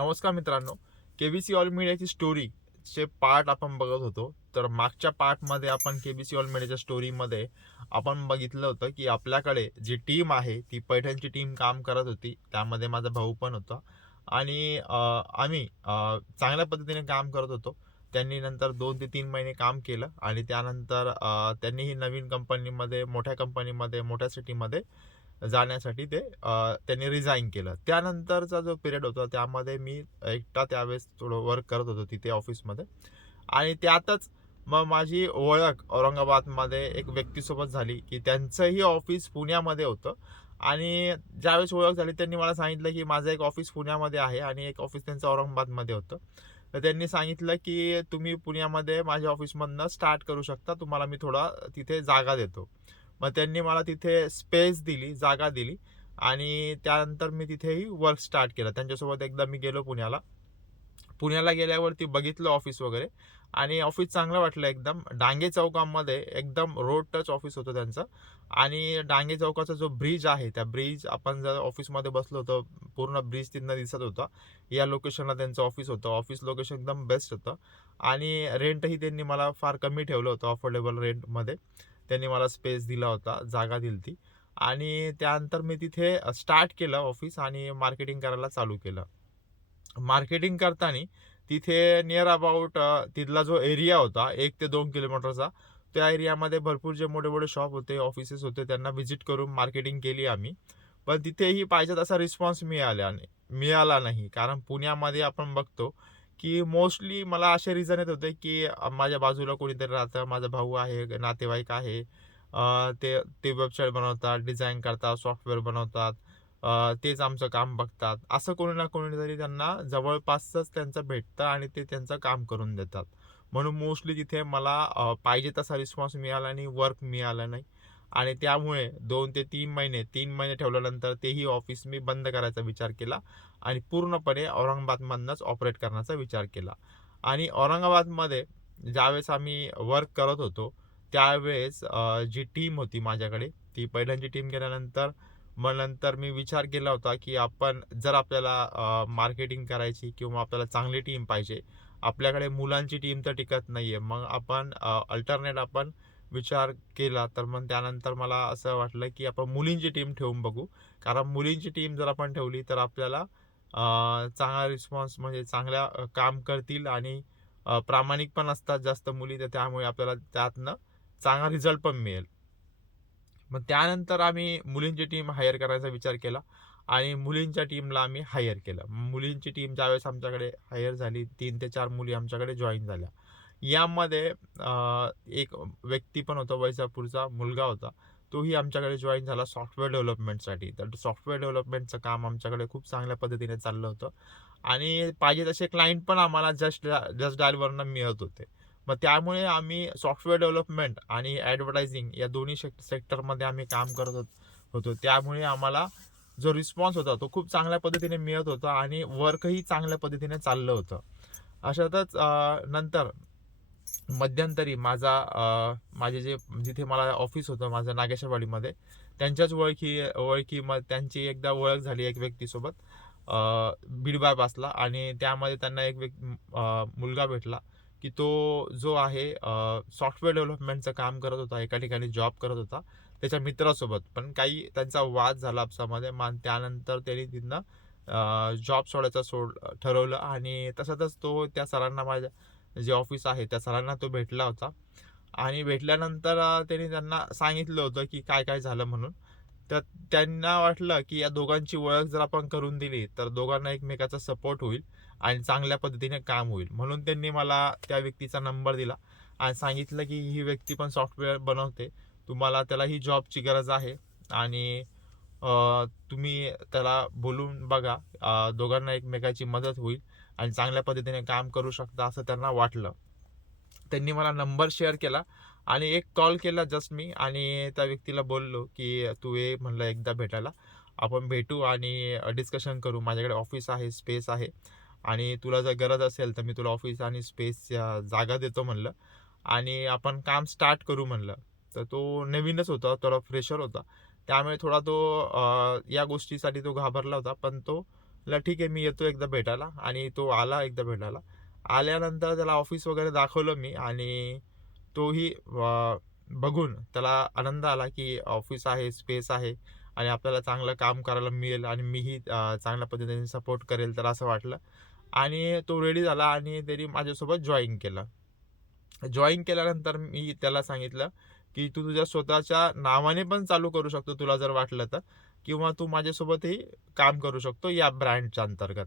नमस्कार मित्रांनो, KBC all मीडियाची स्टोरीचे part आपण बघत होतो. तर मागच्या पार्टमध्ये आपण केबीसी ऑल मीडियाच्या स्टोरीमध्ये आपण बघितलं होतं की आपल्याकडे जी टीम आहे ती पैठणची टीम काम करत होती. त्यामध्ये माझा भाऊ पण होता आणि आम्ही चांगल्या पद्धतीने काम करत होतो. त्यांनी नंतर 2 ते 3 महिने काम केलं आणि त्यानंतर त्यांनीही नवीन कंपनीमध्ये, मोठ्या कंपनीमध्ये, मोठ्या सिटीमध्ये जाण्यासाठी त्यांनी रिझाईन केलं. त्यानंतरचा जो पिरियड होता त्यामध्ये मी एकटा त्यावेळेस थोडं वर्क करत होतो तिथे ऑफिसमध्ये आणि त्यातच मग माझी ओळख औरंगाबादमध्ये एक व्यक्तीसोबत झाली की त्यांचंही ऑफिस पुण्यामध्ये होतं आणि ज्यावेळेस ओळख झाली त्यांनी मला सांगितलं की माझं एक ऑफिस पुण्यामध्ये आहे आणि एक ऑफिस त्यांचं औरंगाबादमध्ये होतं. तर त्यांनी सांगितलं की तुम्ही पुण्यामध्ये माझ्या ऑफिसमधनं स्टार्ट करू शकता, तुम्हाला मी थोडा तिथे जागा देतो. मग त्यांनी मला तिथे स्पेस दिली, जागा दिली आणि त्यानंतर मी तिथेही वर्क स्टार्ट केलं. त्यांच्यासोबत एकदा मी गेलो पुण्याला. पुण्याला गेल्यावरती बघितलं ऑफिस वगैरे आणि ऑफिस चांगलं वाटलं एकदम. डांगे चौकामध्ये एकदम रोड टच ऑफिस होतं त्यांचं आणि डांगे चौकाचा जो ब्रिज आहे, त्या ब्रिज आपण जर ऑफिसमध्ये बसलो होतो, पूर्ण ब्रिज तिथनं दिसत होता. या लोकेशनला त्यांचं ऑफिस होतं. ऑफिस लोकेशन एकदम बेस्ट होतं आणि रेंटही त्यांनी मला फार कमी ठेवलं होतं, अफोर्डेबल रेंटमध्ये. त्यांनी मला स्पेस दिला होता, जागा दिली होती आणि त्यानंतर मी तिथे स्टार्ट केलं ऑफिस आणि मार्केटिंग करायला चालू केलं. मार्केटिंग करताना तिथे नियर अबाउट तिथला जो एरिया होता 1 ते 2 किलोमीटरचा, त्या एरियामध्ये भरपूर जे मोठे मोठे शॉप होते, ऑफिसेस होते, त्यांना व्हिजिट करून मार्केटिंग केली आम्ही. पण तिथेही पाहिजे तसा रिस्पॉन्स मिळाला नाही. कारण पुण्यामध्ये आपण बघतो की मोस्टली मला असे रिझन येत होते की माझ्या बाजूला कोणीतरी राहतं, माझा भाऊ आहे, नातेवाईक आहे, ते ते वेबसाईट बनवतात, डिझाईन करतात, सॉफ्टवेअर बनवतात, तेच आमचं काम बघतात. असं कोणी ना कोणीतरी त्यांना जवळपासच त्यांचं भेटतं आणि ते त्यांचं काम करून देतात. म्हणून मोस्टली तिथे मला पाहिजे तसा रिस्पॉन्स मिळाला नाही, वर्क मिळालं नाही आणि त्यामुळे 2 ते 3 महिने ठेवल्यानंतर तेही ऑफिस मी बंद करायचा विचार केला आणि पूर्णपणे औरंगाबादमधनंच ऑपरेट करण्याचा विचार केला. आणि औरंगाबादमध्ये ज्यावेळेस आम्ही वर्क करत होतो, त्यावेळेस जी टीम होती माझ्याकडे, ती पैठणची टीम गेल्यानंतर मग नंतर मी विचार केला होता, की आपण जर आपल्याला मार्केटिंग करायची किंवा आपल्याला चांगली टीम पाहिजे. आपल्याकडे मुलांची टीम तर टिकत नाहीये. मग आपण अल्टरनेट आपण विचार केला, तर मग त्यानंतर मला असं वाटलं, की आपण मुलींची टीम ठेवून बघू. कारण मुलींची टीम जर आपण ठेवली, तर आपल्याला चांगला रिस्पॉन्स म्हणजे चांगल्या काम करतील आणि प्रामाणिक पण असतात जास्त मुली, तर त्यामुळे आपल्याला त्यातनं चांगला रिझल्ट पण मिळेल. मग त्यानंतर आम्ही मुलींची टीम हायर करायचा विचार केला आणि मुलींच्या टीमला आम्ही हायर केलं. मुलींची टीम ज्यावेळेस आमच्याकडे हायर झाली, 3 ते 4 मुली आमच्याकडे जॉईन झाल्या. यामध्ये एक व्यक्ती पण होता, वैजापूरचा मुलगा होता. तोही आमच्याकडे जॉईन झाला सॉफ्टवेअर डेव्हलपमेंटसाठी. तर सॉफ्टवेअर डेव्हलपमेंटचं काम आमच्याकडे खूप चांगल्या पद्धतीने चाललं होतं आणि पाहिजे तसे क्लायंट पण आम्हाला जस्ट डायलवरनं मिळत होते. मग त्यामुळे आम्ही सॉफ्टवेअर डेव्हलपमेंट आणि ॲडव्हर्टायझिंग या दोन्ही सेक्टरमध्ये आम्ही काम करत होतो. त्यामुळे आम्हाला जो रिस्पॉन्स होता तो खूप चांगल्या पद्धतीने मिळत होता आणि वर्कही चांगल्या पद्धतीने चाललं होतं. अशातच नंतर मध्यंतरी माझे जे जिथे मला ऑफिस होतं माझं नागेशवाडीमध्ये, त्यांच्याच ओळखी मग त्यांची एकदा ओळख झाली एक व्यक्तीसोबत बीड बायपासला आणि त्यामध्ये त्यांना मुलगा भेटला की तो जो आहे सॉफ्टवेअर डेव्हलपमेंटचं काम करत होता, एका ठिकाणी जॉब करत होता त्याच्या मित्रासोबत. पण काही त्यांचा वाद झाला आपसामध्ये. मग त्यानंतर त्यांनी तिथनं जॉब ठरवलं आणि तसंच तो त्या सरांना, माझ्या जे ऑफिस आहे त्या सरांना तो भेटला होता आणि भेटल्यानंतर त्यांनी त्यांना सांगितलं होतं की काय काय झालं म्हणून. तर त्यांना वाटलं की या दोघांची ओळख जर आपण करून दिली तर दोघांना एकमेकाचा सपोर्ट होईल आणि चांगल्या पद्धतीने काम होईल. म्हणून त्यांनी मला त्या व्यक्तीचा नंबर दिला आणि सांगितलं की ही व्यक्ती पण सॉफ्टवेअर बनवते, तुम्हाला त्याला ही जॉबची गरज आहे आणि तुम्ही त्याला बोलून बघा, दोघांना एकमेकाची मदत होईल आणि चांगल्या पद्धतीने काम करू शकता असं त्यांना वाटलं. त्यांनी मला नंबर शेअर केला आणि एक कॉल केला जस्ट मी आणि त्या व्यक्तीला बोललो की तू ये म्हणलं एकदा भेटायला, आपण भेटू आणि डिस्कशन करू. माझ्याकडे ऑफिस आहे, स्पेस आहे आणि तुला जर गरज असेल तर मी तुला ऑफिस आणि स्पेस जागा देतो म्हणलं आणि आपण काम स्टार्ट करू म्हणलं. तर तो नवीनच होता, थोडा फ्रेशर होता, त्यामुळे थोडा तो या गोष्टीसाठी तो घाबरला होता. पण तो म्हटलं ठीक आहे, मी येतो एकदा भेटायला. आणि तो आला एकदा भेटायला. आल्यानंतर त्याला ऑफिस वगैरे दाखवलं मी आणि तोही बघून त्याला आनंद आला, की ऑफिस आहे, स्पेस आहे आणि आपल्याला चांगलं काम करायला मिळेल आणि मीही चांगल्या पद्धतीने सपोर्ट करेल, तर असं वाटलं. आणि तो रेडी झाला आणि त्याने माझ्यासोबत जॉइन केलं. जॉइन केल्यानंतर मी त्याला सांगितलं, की "तू तुझ्या स्वतःच्या नावाने पण चालू करू शकतो तुला जर वाटलं तर, किंवा तू माझ्यासोबतही काम करू शकतो या ब्रँडच्या अंतर्गत."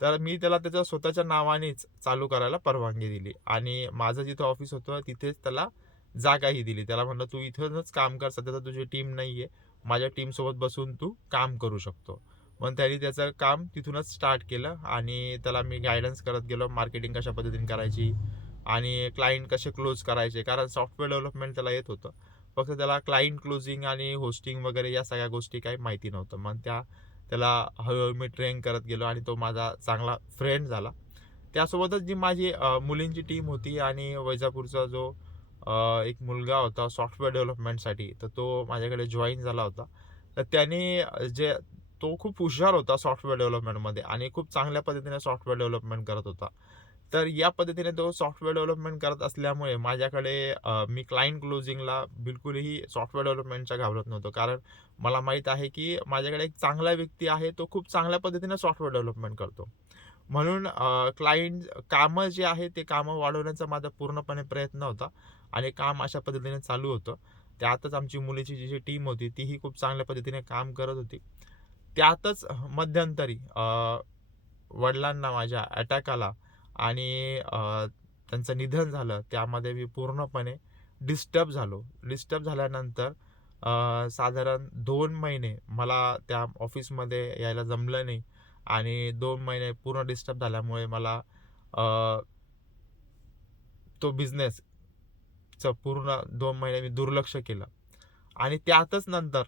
तर मी त्याला त्याच्या स्वतःच्या नावानेच चालू करायला परवानगी दिली आणि माझं जिथं ऑफिस होतं तिथेच त्याला जागाही दिली. त्याला म्हटलं, "तू इथूनच काम कर. सध्या तर तुझी टीम नाहीये. माझ्या टीमसोबत बसून तू काम करू शकतो." मग त्याने त्याचं काम तिथूनच स्टार्ट केलं आणि त्याला मी गाईडन्स करत गेलो, मार्केटिंग कशा पद्धतीने करायची आणि क्लायंट कसे क्लोज करायचे. कारण सॉफ्टवेअर डेव्हलपमेंट त्याला येत होतं. फक्त त्याला क्लायंट क्लोजिंग आणि होस्टिंग वगैरे या सगळ्या गोष्टी काही माहिती नव्हतं. मग त्याला हळूहळू मी ट्रेन करत गेलो आणि तो माझा चांगला फ्रेंड झाला. त्यासोबतच जी माझी मुलींची टीम होती आणि वैजापूरचा जो एक मुलगा होता सॉफ्टवेअर डेव्हलपमेंटसाठी, तर तो माझ्याकडे जॉइन झाला होता. तर त्याने जे तो खूप हुशार होता सॉफ्टवेअर डेव्हलपमेंटमध्ये आणि खूप चांगल्या पद्धतीने सॉफ्टवेअर डेव्हलपमेंट करत होता. तर या पद्धतीने तो सॉफ्टवेअर डेव्हलपमेंट करत असल्यामुळे माझ्याकडे मी क्लायंट क्लोजिंगला बिलकुलही सॉफ्टवेअर डेव्हलपमेंटच्या घाबरत नव्हतो. कारण मला माहीत आहे, की माझ्याकडे एक चांगला व्यक्ती आहे, तो खूप चांगल्या पद्धतीने सॉफ्टवेअर डेव्हलपमेंट करतो. म्हणून क्लायंट कामं जे आहे ते कामं वाढवण्याचा माझा पूर्णपणे प्रयत्न होता आणि काम अशा पद्धतीने चालू होतं. त्यातच आमची मुलीची जी टीम होती तीही खूप चांगल्या पद्धतीने काम करत होती. त्यातच मध्यंतरी वडिलांना माझ्या अटॅक आला आणि त्यांचं निधन झालं. त्यामध्ये मी पूर्णपणे डिस्टर्ब झालो. डिस्टर्ब झाल्यानंतर साधारण 2 महिने मला त्या ऑफिसमध्ये यायला जमलं नाही आणि 2 महिने पूर्ण डिस्टर्ब झाल्यामुळे मला अ, तो बिझनेसचं पूर्ण 2 महिने मी दुर्लक्ष केलं. आणि त्यातच नंतर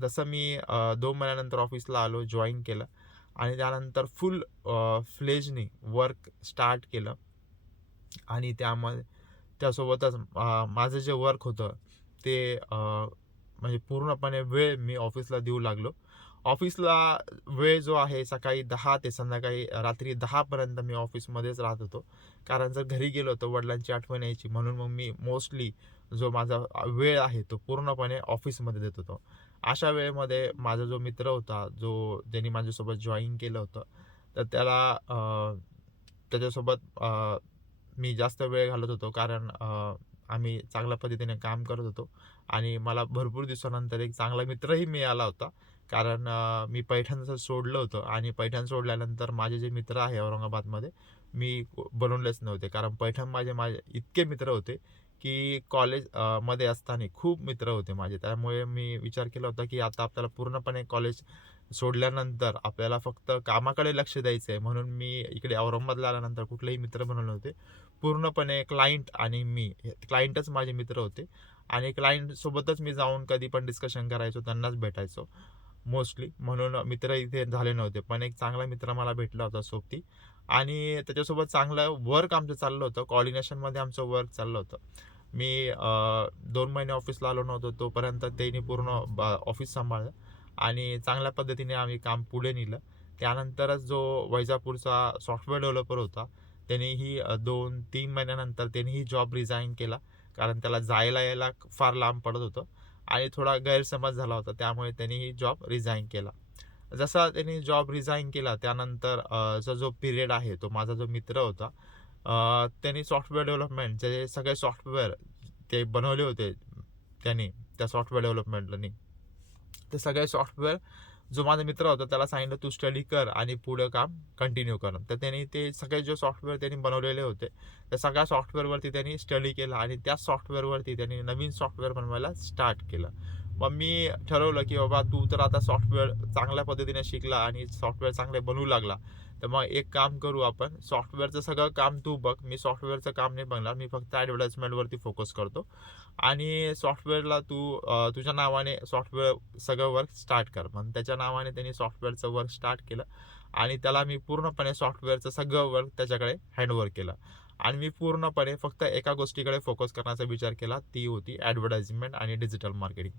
जसं मी 2 महिन्यानंतर ऑफिसला आलो, जॉइन केलं आणि त्यानंतर फुल फ्लेजनी वर्क स्टार्ट केलं आणि त्यामध्ये त्यासोबतच माझं जे वर्क होतं ते म्हणजे पूर्णपणे वेळ मी ऑफिसला देऊ लागलो. ऑफिसला वेळ जो आहे सकाळी 10 ते संध्याकाळी रात्री 10 पर्यंत मी ऑफिसमध्येच राहत होतो. कारण जर घरी गेलो तर वडिलांची आठवण यायची म्हणून मग मी मोस्टली जो माझा वेळ आहे तो पूर्णपणे ऑफिसमध्ये देत होतो. अशा वेळेमध्ये माझा जो मित्र होता, जो ज्याने माझ्यासोबत जॉइन केलं होतं, तर त्याच्यासोबत मी जास्त वेळ घालवत होतो कारण आम्ही चांगल्या पद्धतीने काम करत होतो आणि मला भरपूर दिवसानंतर एक चांगला मित्रही मिळाला होता. कारण मी पैठणचं सोडलं होतं आणि पैठण सोडल्यानंतर माझे जे मित्र आहे औरंगाबादमध्ये मी बनवलेच नव्हते. कारण पैठण माझे माझे इतके मित्र होते, की कॉलेज मध्ये असताना खूप मित्र होते माझे. त्यामुळे मी विचार केला होता, की आता आपल्याला पूर्णपणे कॉलेज सोडल्यानंतर आपल्याला फक्त कामाकडे लक्ष द्यायचं आहे. म्हणून मी इकडे औरंगाबादला आल्यानंतर कुठलेही मित्र बनवले नव्हते. पूर्णपणे क्लायंट आणि मी क्लायंटच माझे मित्र होते आणि क्लायंटसोबतच मी जाऊन कधी पण डिस्कशन करायचो, त्यांनाच भेटायचो मोस्टली. म्हणून मित्र इथे झाले नव्हते. पण एक चांगला मित्र मला भेटला होता सोबती आणि त्याच्यासोबत चांगलं वर्क आमचं चाललं होतं. कोऑर्डिनेशनमध्ये आमचं वर्क चाललं होतं. मी 2 महिने ऑफिसला आलो नव्हतो तोपर्यंत त्यांनी पूर्ण ऑफिस सांभाळलं आणि चांगल्या पद्धतीने आम्ही काम पुढे नेलं. त्यानंतरच जो वैजापूरचा सॉफ्टवेअर डेव्हलपर होता, त्यानेही 2-3 महिन्यानंतर त्यानेही जॉब रिझाइन केला. कारण त्याला जायला यायला फार लांब पडत होतं आणि थोडा गैरसमज झाला होता. त्यामुळे त्यानेही जॉब रिझाइन केला. जसा त्याने जॉब रिझाइन केला त्यानंतर चा जो पिरियड आहे तो माझा जो मित्र होता, त्याने सॉफ्टवेअर डेव्हलपमेंटचे सगळे सॉफ्टवेअर ते बनवले होते त्याने, त्या सॉफ्टवेअर डेव्हलपमेंटनी. ते सगळे सॉफ्टवेअर जो माझा मित्र होता त्याला सांगितलं, "तू स्टडी कर आणि पुढं काम कंटिन्यू कर." तर त्याने ते सगळे जे सॉफ्टवेअर त्यांनी बनवलेले होते, त्या सगळ्या सॉफ्टवेअरवरती त्यांनी स्टडी केला आणि त्याच सॉफ्टवेअरवरती त्यांनी नवीन सॉफ्टवेअर बनवायला स्टार्ट केलं. मग मी ठरवलं, की बाबा तू तर आता सॉफ्टवेअर चांगल्या पद्धतीने शिकला आणि सॉफ्टवेअर चांगले बनवू लागला, तर मग एक काम करू आपण, सॉफ्टवेअरचं सगळं काम तू बघ. मी सॉफ्टवेअरचं काम नाही बघणार. मी फक्त ॲडव्हर्टाइजमेंटवरती फोकस करतो आणि सॉफ्टवेअरला तू तुझ्या नावाने सॉफ्टवेअर सगळं वर्क स्टार्ट कर. मग त्याच्या नावाने त्यांनी सॉफ्टवेअरचं वर्क स्टार्ट केलं आणि त्याला मी पूर्णपणे सॉफ्टवेअरचं सगळं वर्क त्याच्याकडे हँडओव्हर केलं आणि मी पूर्णपणे फक्त एका गोष्टीकडे फोकस करण्याचा विचार केला, ती होती ॲडव्हर्टाइजमेंट आणि डिजिटल मार्केटिंग.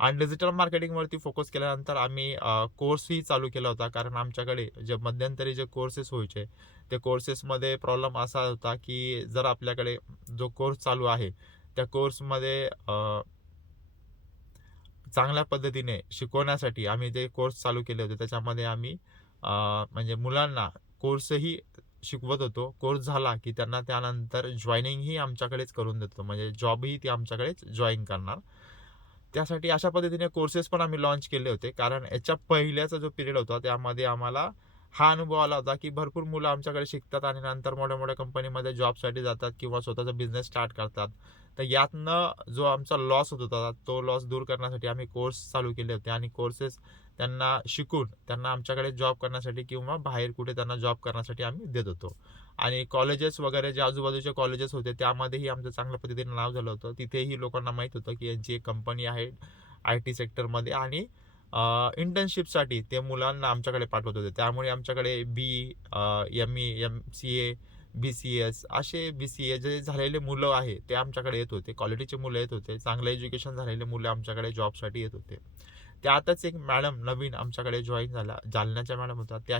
आणि डिजिटल मार्केटिंगवरती फोकस केल्यानंतर आम्ही कोर्सही चालू केला होता. कारण आमच्याकडे जे मध्यंतरी जे कोर्सेस व्हायचे, ते कोर्सेसमध्ये प्रॉब्लेम असा होता, की जर आपल्याकडे जो कोर्स चालू आहे, त्या कोर्समध्ये चांगल्या पद्धतीने शिकवण्यासाठी आम्ही जे कोर्स चालू केले होते, त्याच्यामध्ये आम्ही म्हणजे मुलांना कोर्सही शिकवत होतो. कोर्स झाला, की त्यांना त्यानंतर जॉइनिंगही आमच्याकडेच करून देतो. म्हणजे जॉबही ते आमच्याकडेच जॉइन करणार. त्यासाठी अशा पद्धतीने कोर्सेस पण आम्ही लॉन्च केले होते. कारण याच्या पहिल्याचा जो पिरियड होता, त्यामध्ये आम्हाला हा अनुभव आला होता, की भरपूर मुलं आमच्याकडे शिकतात आणि नंतर मोठ्या-मोठ्या कंपनीमध्ये जॉबसाठी जातात किंवा स्वतःचा बिझनेस स्टार्ट करतात. तर यातनं जो आमचा लॉस होत होता, तो लॉस दूर करण्यासाठी आम्ही कोर्स चालू केले होते आणि कोर्सेस त्यांना शिकून त्यांना आमच्याकडे जॉब करण्यासाठी किंवा बाहेर कुठे त्यांना जॉब करण्यासाठी आम्ही देत होतो. आणि कॉलेजेस वगैरे जे आजूबाजूचे कॉलेजेस होते, त्यामध्येही आमचं चांगल्या पद्धतीने नाव झालं होतं. तिथेही लोकांना माहीत होतं, की यांची एक कंपनी आहे आय-टी सेक्टरमध्ये आणि इंटर्नशिपसाठी ते मुलांना आमच्याकडे पाठवत होते. त्यामुळे आमच्याकडे एम-ई, एम-सी-ए, बी-सी-एस असे बी-सी-ए जे झालेले मुलं आहे, ते आमच्याकडे येत होते. क्वालिटीचे मुलं येत होते. चांगलं एज्युकेशन झालेले मुलं आमच्याकडे जॉबसाठी येत होते. त्यातच एक मॅडम नवीन आमच्याकडे जॉइन झाल्या. जालन्याच्या मॅडम होत्या.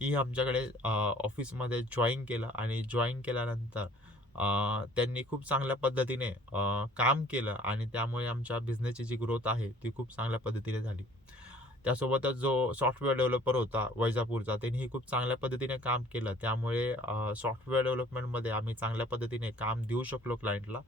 ही आमच्याकडे ऑफिसमध्ये जॉइन केलं आणि जॉइन केल्यानंतर त्यांनी खूप चांगल्या पद्धतीने काम केलं आणि त्यामुळे आमच्या बिझनेसची जी ग्रोथ आहे ती खूप चांगल्या पद्धतीने झाली. त्यासोबतच जो सॉफ्टवेअर डेव्हलपर होता वैजापूरचा, त्यांनीही खूप चांगल्या पद्धतीने काम केलं. त्यामुळे सॉफ्टवेअर डेव्हलपमेंटमध्ये आम्ही चांगल्या पद्धतीने काम देऊ शकलो क्लायंटला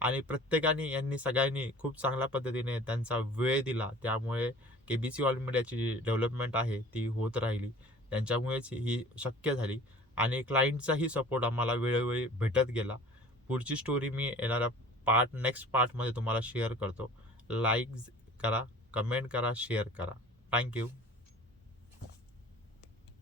आणि प्रत्येकाने यांनी सगळ्यांनी खूप चांगल्या पद्धतीने त्यांचा वेळ दिला. त्यामुळे केबीसी ऑल मीडियाची जी डेव्हलपमेंट आहे ती होत राहिली. त्यांच्यामुळेच ही शक्य झाली आणि क्लायंटचाही सपोर्ट आम्हाला वेळोवेळी भेटत गेला. पुढची स्टोरी मी येणाऱ्या नेक्स्ट पार्टमध्ये तुम्हाला शेअर करतो. लाईक करा, कमेंट करा, शेअर करा. Thank you.